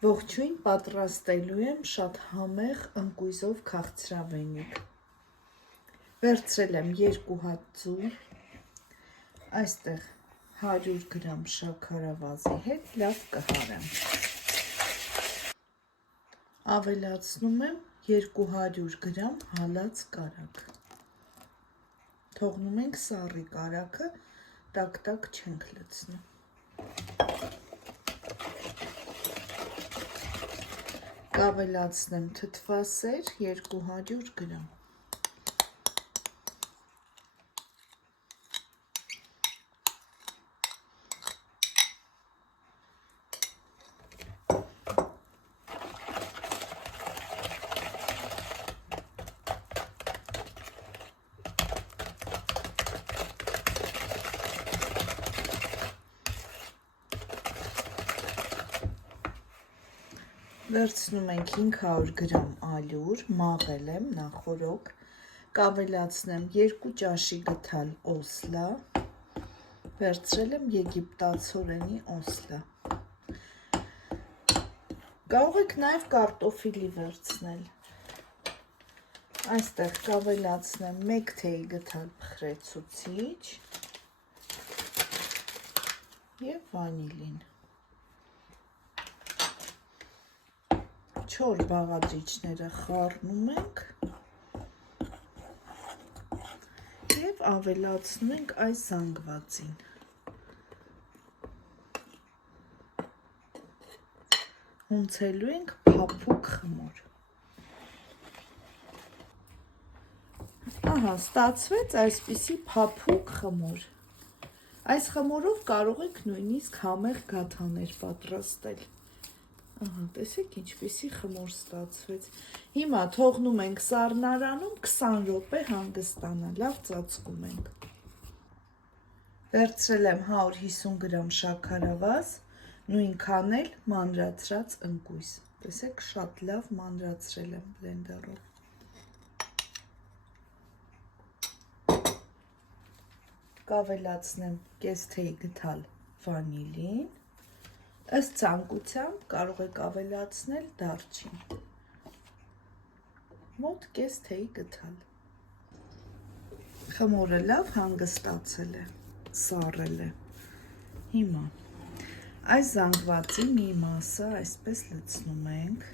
Ողջույն, պատրաստելու եմ շատ համեղ ընկույզով քաղցրավենիք։ Վերցրել եմ 2 հատ ձու, այստեղ 100 գրամ շաքարավազի հետ լավ կհարեմ։ Ավելացնում եմ 200 գրամ հալած կարագ։ Թողնում ենք սառի կարագը, տակ-տակ չենք լցնում։ Կավելացնեմ թթվասեր 200 գրամ։ Վերցնում ենք 500 գրամ ալյուր, մաղել եմ նախորոք, կավելացնեմ 2 ճաշի գթալ օսլա, վերցրել եմ եգիպտացորենի օսլա։ Կարող եք նաև կարտոֆիլի վերցնել։ Այստեղ կավելացնեմ 1 թեյ գթալ փխրեցուցիչ և վանիլին։ 4 բաղադրիչները խառնում ենք և ավելացնում ենք այս զանգվածին։ Հունցելու ենք փափուկ խմոր։ Ահա, ստացվեց այսպիսի փափուկ խմոր։ Այս խմորով կարող եք նույնիսկ համեղ գաթաներ պատրաստել։ Ահա, տեսեք ինչպիսի խմոր ստացվեց։ Հիմա թողնում ենք սառնարանում 20 րոպե հանգստանա, լավ ծածկում ենք։ Վերցրել եմ 150 գրամ շաքարավազ, նույնքան էլ մանրացրած ընկույզ։ Տեսեք, շատ լավ մանրացրել եմ բլենդերով։ Կավելացնեմ կես թեյ գթալ վանիլին։ Ըստ ցանկության կարող եք ավելացնել դարչին։ Մոտ կես թեյ գթալ։ Խմորը լավ հանգստացել է, սառել է։ Հիմա այս զանգվածի մի մասը այսպես լցնում ենք։